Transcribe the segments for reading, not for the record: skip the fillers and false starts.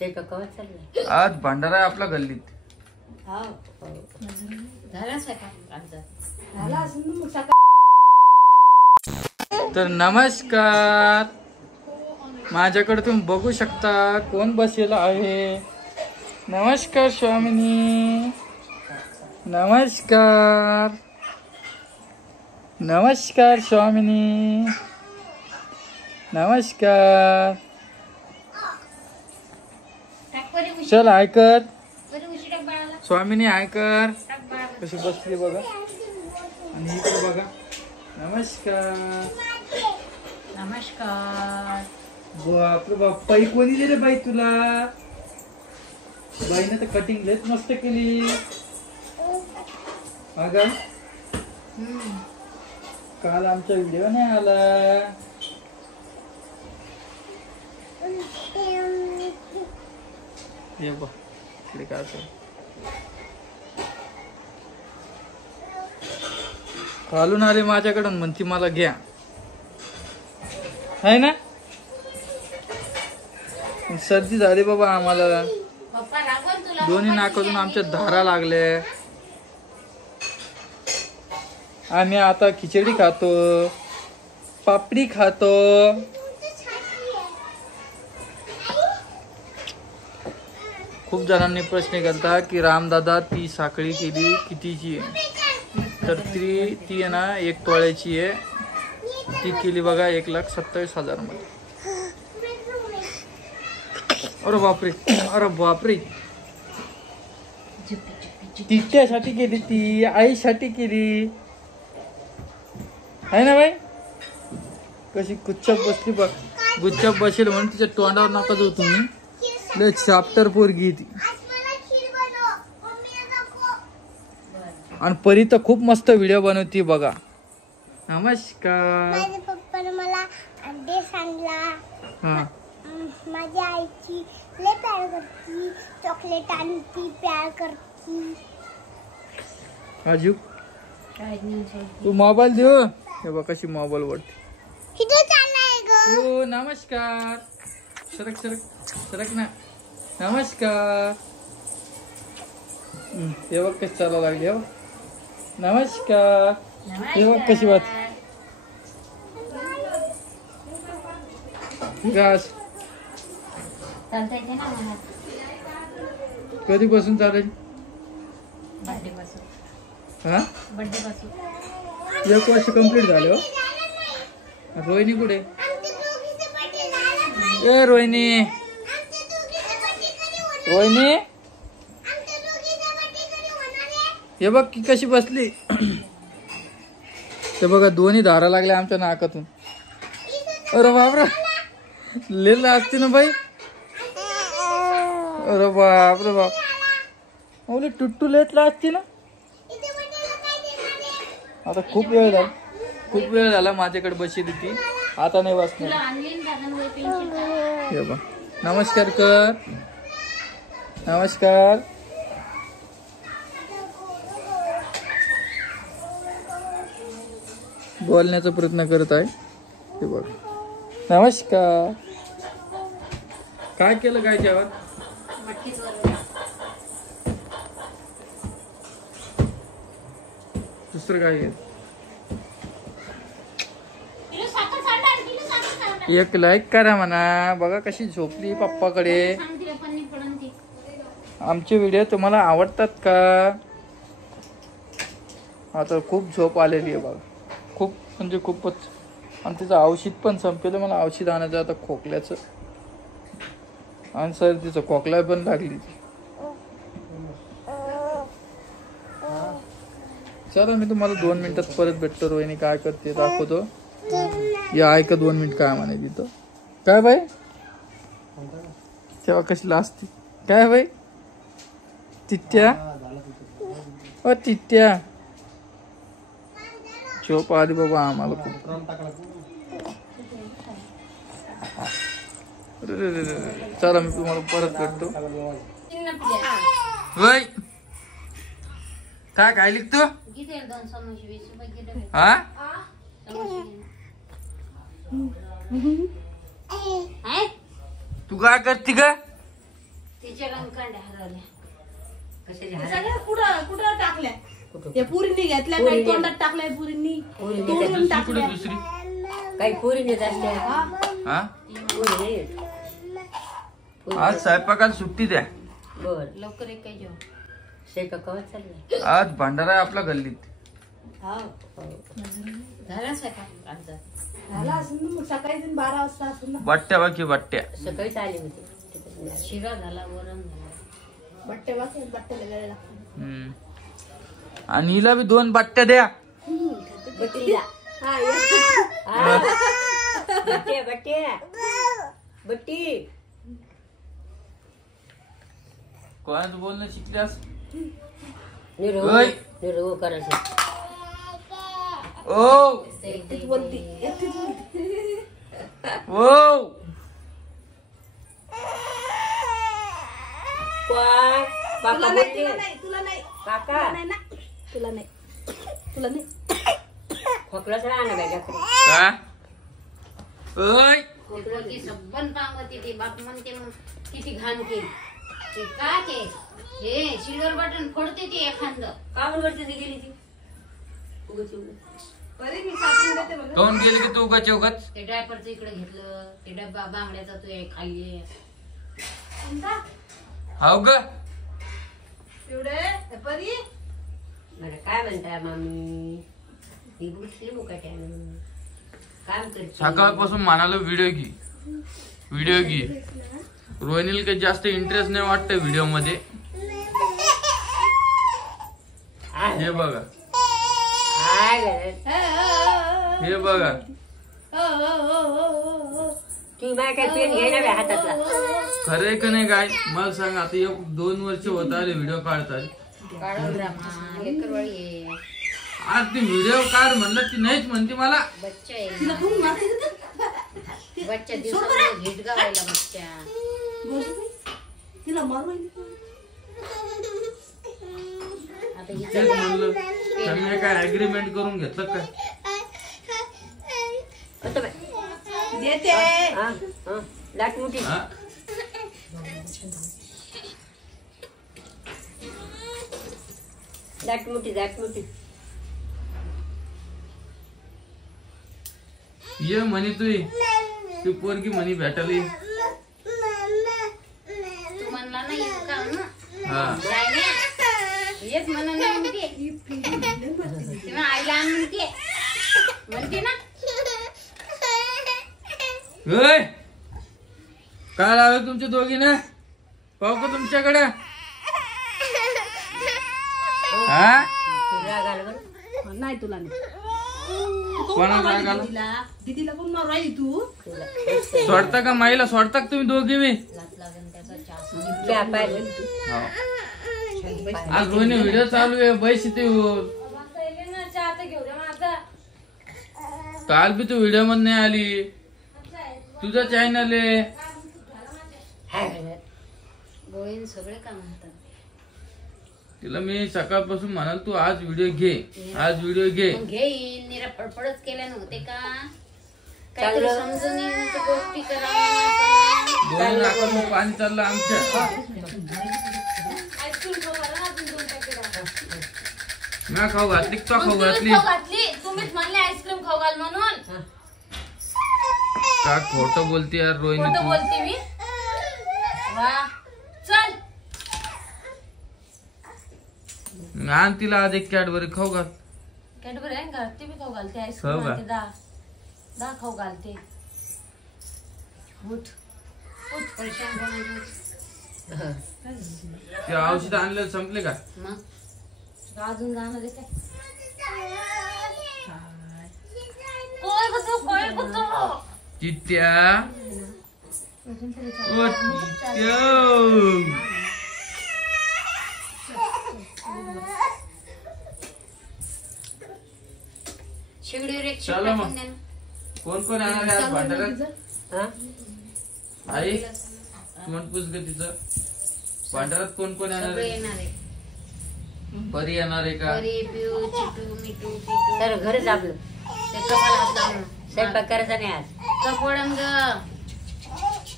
आज भंडारा आहे आपल्या गल्लीत. तर नमस्कार, माझ्याकडे तुम्ही बघू शकता कोण बसलेला आहे. नमस्कार स्वामिनी, नमस्कार नमस्कार स्वामिनी, नमस्कार. चल ऐकर स्वामिनी, ऐकर कशी बसली बघा. आणि इकडे बघा. नमस्कार नमस्कार. बापरे बाप, बाई कोणी दिले बाई तुला? बाईने तर कटिंग लेत मस्त केली अगं. काल आमचा व्हिडिओ नाही आला. ये बघ इकडे काय खालून आले माझ्याकडून म्हणती मला घ्या, है ना. सर्दी झाली बाबा आम्हाला, दोन्ही नाकातून आमच्या धारा लागले. आम्ही आता खिचडी खातो, पापडी खातो. खूप जणांनी प्रश्न केलता की रामदादा ती साखळी केली कितीची आहे, तर ती आहे ना 1 तोळ्याची आहे. ती केली बघा 1,27,000 मध्ये. अरे बापरे, अरे बापरे. तिच्यासाठी केली, ती आईसाठी केली, है ना बाई. कशी गुच्चप बसली बघ, गुच्चप बसेल म्हणून तिच्या तोंडावर नका जाऊ तुम्ही. लय चाप्टर पोरगी ती. आणि परी तर खूप मस्त व्हिडिओ बनवती बघा. नमस्कार. माझ्या पप्पाने मला अंडे सांडला. हा, माझ्या आईची लय प्यार करती, चॉकलेट आणती, प्यार करती. आजू तू मोबाईल देऊ. हे बघ कशी मोबाईल वरती. किती चाललाय ग? हो नमस्कार. सरक सरक सरक ना. नमस्कार. हे बघ कशी चालू लागली. हो नमस्कार. हे बघ कशी वाच घास. कधीपासून चालेल? हा, 1 वर्ष कंप्लीट झालं. रोहिणी कुठे? ए रोहिणी, रोहिणी हे बघ की कशी बसली. ते बघा दोन्ही धारा लागल्या आमच्या नाकातून. अरे बापरे, लिहिलं असते ना बाई. अरे बापरे बाप, ओले टुट्टू लेतला असते ना. आता खूप वेळ झाला माझ्याकडे बसली ती. आता नाही बसणार. हे बघ नमस्कार कर, नमस्कार. बोलण्याचा प्रयत्न करत आहे. हे बघ नमस्कार. काय केलं काय जेवण? दुसरं काय आहे? एक लाईक करा म्हणा. बघा कशी झोपली पप्पाकडे. आमचे व्हिडिओ तुम्हाला आवडतात का? आता खूप झोप आलेली आहे बघा, खूप म्हणजे खूपच. आणि तिचं औषध पण संपलं. मला औषध आणायचं आता खोकल्याचं आणि सर्दीचं. खोकला पण लागली. चला मी तुम्हाला 2 मिनिटात परत भेटतो. रोहिणी काय करते दाखवतो. या ऐका 2 मिनिट काय म्हणायची तर. काय बाई तेव्हा कशी लाजती. काय बाई तित्या, ओ तित्या. झोप आली बाबा आम्हाला खूप. चला मी तुम्हाला परत भेटतो. बाई काय काय लिखतो? हा तू काय करते का? तिच्या रंगकांड्या हरवल्या. कशाच्या सगळ्या कुठं कुठं टाकल्या कुठं? या पुरींनी घेतल्या काही तोंडात टाकल्या पुरींनी पोरींनी तोडून कुठे टाकल्या दुसरी काही पोरी नेत असल्या. हा पोरी नेत. आज स्वयंपाकाला सुट्टी द्या. बर लवकर एक काही जेवण. स्वयंपाक कवा चाललाय? आज भंडारा आहे आपल्या गल्लीत. झाला स्वयंपाक आमचा. झाला असेल ना मग सकाळी 12 वाजता असेल ना बट्ट्या बाकी बट्ट्या. सकाळीच आले होते. शिरा झाला, वरण झाला. बट्टे वाजता बट्ट्याला वेळ लागतो हम्म. आणि हिला बी 2 बट्ट्या द्या. बट्टीला. हा या. हा. बट्ट्या बट्ट्या बट्टी. कोणाचं बोलणं शिकल्यास? निरोग ओय. निरोग करायचं. ओ एकटीच बोलती एकटीच बोलती ओ काय? काका तुला नाही बोलले. तुला नाही तुला नाही काका तुला नाही ना तुला नाही तुला नाही खोकलाच राहणार काय का? का ओय पोरगी सबन पांगवती ती. बाप म्हणते मग किती घाण केली ते. का ते हे सिल्वर बटन फोडते ती एखादं. का बरोबर तिथे गेली ती? उगाच उगाच. बरे मी सापडून देते बघ काऊन गेले की तू उगाच उगाच? ते डायपरचं इकडे घेतलं, ते डब्बा बांगड्याचा तू खाल्ली. हाव ग एवढे परी मला काय म्हणता मामी? ही बुसली मुकाट्यानं काम करते. सकाळपासून मनाला व्हिडिओ घे. रोहिणीला काही जास्त इंटरेस्ट नाही वाटत व्हिडिओ मध्ये. हे बघा काय गरज? हे बघा तुम्ही माझ्या काय पेन घ्यायला बे हातातला? खरंय का नाही काय मला सांग. आता 1-2 वर्ष होत आले व्हिडिओ काढतात. काढून रामा लेकरवाळी आहे. आज ती व्हिडिओ काढ म्हणलं ती नाहीच म्हणते मला. बच्चा आहे तिला ना. कोण मारते बच्चा दिवसाला हिट गावायला बच्चा. तिला मारून आता हिचं तेच म्हणलं त्यांनी काय अग्रीमेंट करून घेतलं काय? होतं बाई. देते हा, हा. लाट मोठी. हा? लाट मोठी. ये म्हणे तू पोरगी म्हणे भेटायला ये. तू म्हणला ना येऊ का म्हणून? हा नाही ना. येच म्हणून नाही म्हणते. तेव्हा आईला आण म्हणते ना. ओय काय लावलं तुमच्या दोघीने? पाहू का तुमच्याकडे? हा राग आला बरं. नाही तुला नाही कोणाला राग आला? दीदीला कोण मारू राहिली तू तुला. सोडता का माईला? सोडता का तुम्ही दोघी मी? लात लागून त्याचा चहा. चहा पाहिजे. आज रोहिणी व्हिडिओ चालू आहे. बैस इथे काल बी तू व्हिडिओ मध्ये नाही आली. तुझा चॅनल आहे. हाय गरज. गोळीन सगळे काम म्हणतात. तिला मी सकाळपासून म्हणाल तू आज व्हिडिओ घे. मग घेईन. निरा फडफडच केल्या नव्हते का? काहीतरी समजून येईन तर गोष्टी करा. दोन नाकातून पाणी चाललं आमच्या. ना खाऊ घातली का खाऊ घातली? तुम्हीच म्हणले आईस्क्रीम खाऊ घाल म्हणून. का खोटं बोलते यार रोहिणी खोटं तू? बोलते मी. वा चल. आण तिला आज एक कॅडबरी खाऊ घाल. कॅडबरी आहे का? ते बी खाऊ घालते. खाऊ आईस्क्रीम घाल. आणते. दहा खाऊ घालते. उठ परेशान बनवून. ते औषध आणलेलं संपले का? मग अजून जाणार आहे काय? काय होतं? चित्त्या ओ चित्त्या शेगडीवर एक चला शेगडी मग. टाकून दे ना. कोण कोण येणार आहे आज भांडारात? हा? आई तोंड पुस ग तिचं. भांडारात कोण कोण येणार सगळे आहे? येणार आहे. परी येणार आहे का? परी, पिऊ, चिटू, मिटू, पिटू. तर घरच आपलं. ते कपाळाला हात लावून. स्वयंपाक करायचा नाही आज. कपडन ग.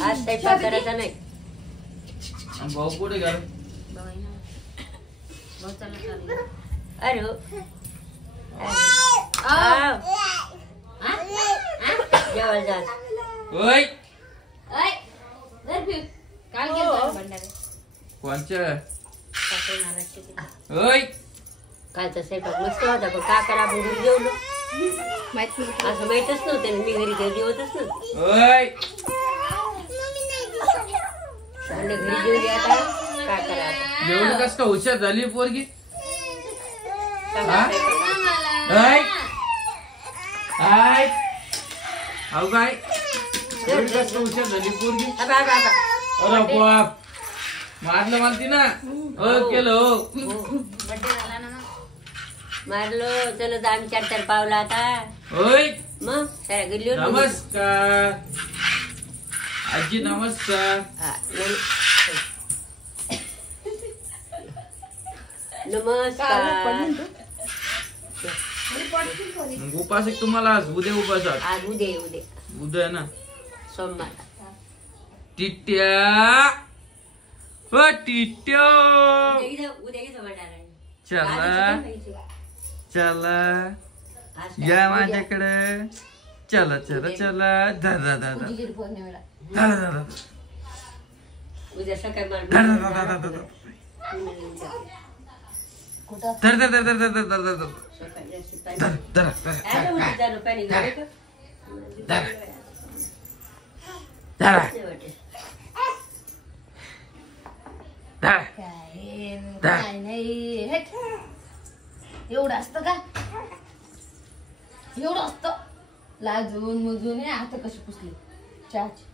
आज स्वयंपाक करायचा नाही. आणि भाऊ कुठे गेला? भाऊ आहे ना. भाऊ चला चालू. अरे हो आव. हा? हा? जेवायला जा. ओय ऐ, धर पिऊ. काल गेलो आम्ही भंडाऱ्यात. कोणच्या? सासू महाराजची ती. ओय कालचा स्वयंपाक मस्त होता पण का करा आपण घरी जेवलो माहित नाही. असं माहीतच नव्हतं मी घरी काही जेवतच नव्हते ओय म्हणलं घरी जेवली आता काय करा आता एवढी कस का हुशार झाली पोरगी? काय हा? स्वयंपाक? ओय आय अहो काय एवढी कस का हुशार झाली पोरगी? आता, आता, आता. अरे बाप मारलं मारती ना हो केलं हो बड्डे झाला ना मग. मारलो चलो तर आम्ही 4-4 पावला आता ओय मग साऱ्या गल्लीवर नमस्कार आजी नमस्कार हा, नमस्कार मग उपास आहे तुम्हाला आज उद्या उपास आहे. आज उद्या उद्या ना सोमवार टिट्या ओ टिट्यो उद्या घेतो भंडारा. चला चला या माझ्याकडे चला चला चला दादा दादा पूजेगिरी पौर्णिमेला. दादा दादा उद्या सकाळी मला दादा दादा दादा कुठं? धर धर धर धर धर धर धर धर सकाळी जास्त धर पाणी. धर आता उद्या जाणं पाणी घेऊन येतो. धर धर नाही वाटेल. धर काय नाही. हेट. एवढं असतं का? एवढं असतं लाजून मुजून आता कशी पुसली चहाची.